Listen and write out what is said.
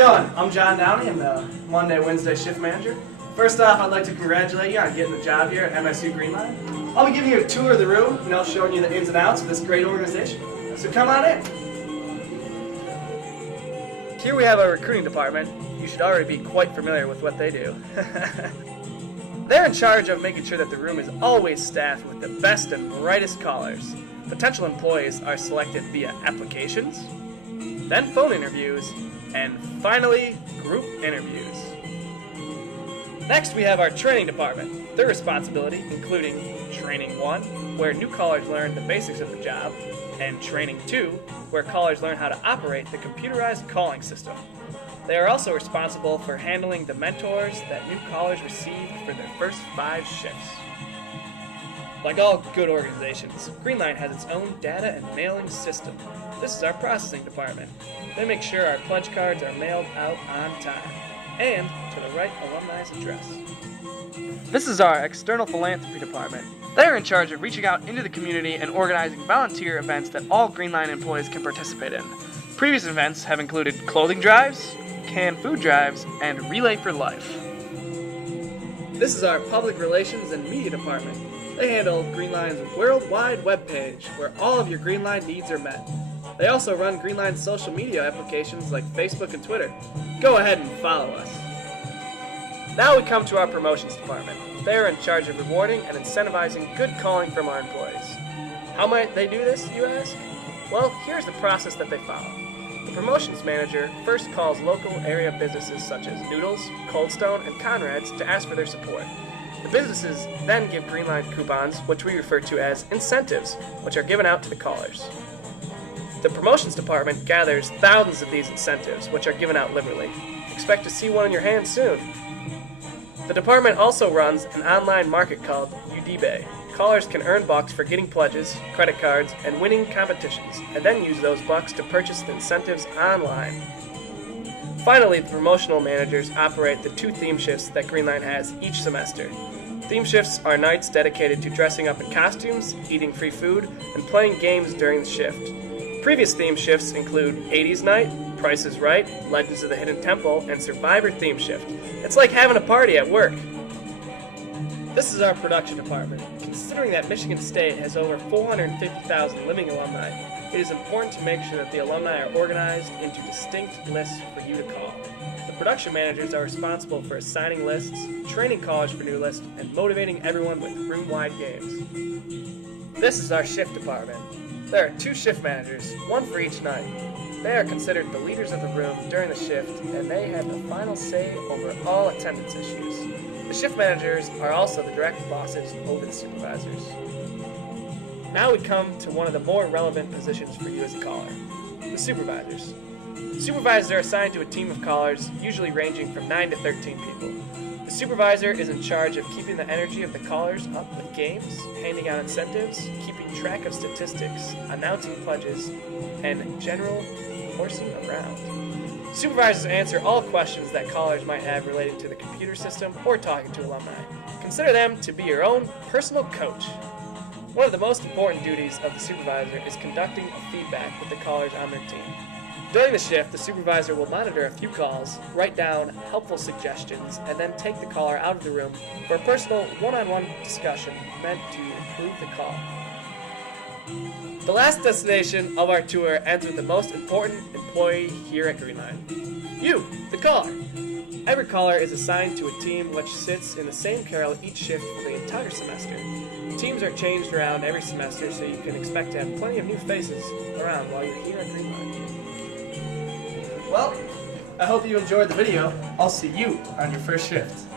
going? I'm John Downey. I'm the Monday, Wednesday shift manager. First off, I'd like to congratulate you on getting the job here at MSU Greenline. I'll be giving you a tour of the room and showing you the ins and outs of this great organization. So come on in. Here we have our recruiting department. You should already be quite familiar with what they do. They're in charge of making sure that the room is always staffed with the best and brightest callers. Potential employees are selected via applications, then phone interviews, and finally, group interviews. Next, we have our training department. Their responsibility including Training 1, where new callers learn the basics of the job, and Training 2, where callers learn how to operate the computerized calling system. They are also responsible for handling the mentors that new callers receive for their first 5 shifts. Like all good organizations, Greenline has its own data and mailing system. This is our processing department. They make sure our pledge cards are mailed out on time and to the right alumni's address. This is our external philanthropy department. They are in charge of reaching out into the community and organizing volunteer events that all Greenline employees can participate in. Previous events have included clothing drives, canned food drives, and Relay for Life. This is our public relations and media department. They handle Greenline's worldwide webpage, where all of your Greenline needs are met. They also run Greenline's social media applications like Facebook and Twitter. Go ahead and follow us. Now we come to our promotions department. They are in charge of rewarding and incentivizing good calling from our employees. How might they do this, you ask? Well, here's the process that they follow. The promotions manager first calls local area businesses such as Noodles, Cold Stone, and Conrad's to ask for their support. The businesses then give Greenline coupons, which we refer to as incentives, which are given out to the callers. The promotions department gathers thousands of these incentives, which are given out liberally. Expect to see one in your hand soon. The department also runs an online market called UDBay. Callers can earn bucks for getting pledges, credit cards, and winning competitions, and then use those bucks to purchase the incentives online. Finally, the promotional managers operate the 2 theme shifts that Greenline has each semester. Theme shifts are nights dedicated to dressing up in costumes, eating free food, and playing games during the shift. Previous theme shifts include 80s Night, Price is Right, Legends of the Hidden Temple, and Survivor theme shift. It's like having a party at work. This is our production department. Considering that Michigan State has over 450,000 living alumni, it is important to make sure that the alumni are organized into distinct lists for you to call. The production managers are responsible for assigning lists, training callers for new lists, and motivating everyone with room-wide games. This is our shift department. There are 2 shift managers, one for each night. They are considered the leaders of the room during the shift, and they have the final say over all attendance issues. The shift managers are also the direct bosses over the supervisors. Now we come to one of the more relevant positions for you as a caller, the supervisors. Supervisors are assigned to a team of callers, usually ranging from 9 to 13 people. The supervisor is in charge of keeping the energy of the callers up with games, handing out incentives, keeping track of statistics, announcing pledges, and general horsing around. Supervisors answer all questions that callers might have related to the computer system or talking to alumni. Consider them to be your own personal coach. One of the most important duties of the supervisor is conducting a feedback with the callers on their team. During the shift, the supervisor will monitor a few calls, write down helpful suggestions, and then take the caller out of the room for a personal one-on-one discussion meant to improve the call. The last destination of our tour ends with the most important employee here at Greenline. You, the caller. Every caller is assigned to a team which sits in the same carrel each shift for the entire semester. Teams are changed around every semester, so you can expect to have plenty of new faces around while you're here at Greenline. Well, I hope you enjoyed the video. I'll see you on your first shift.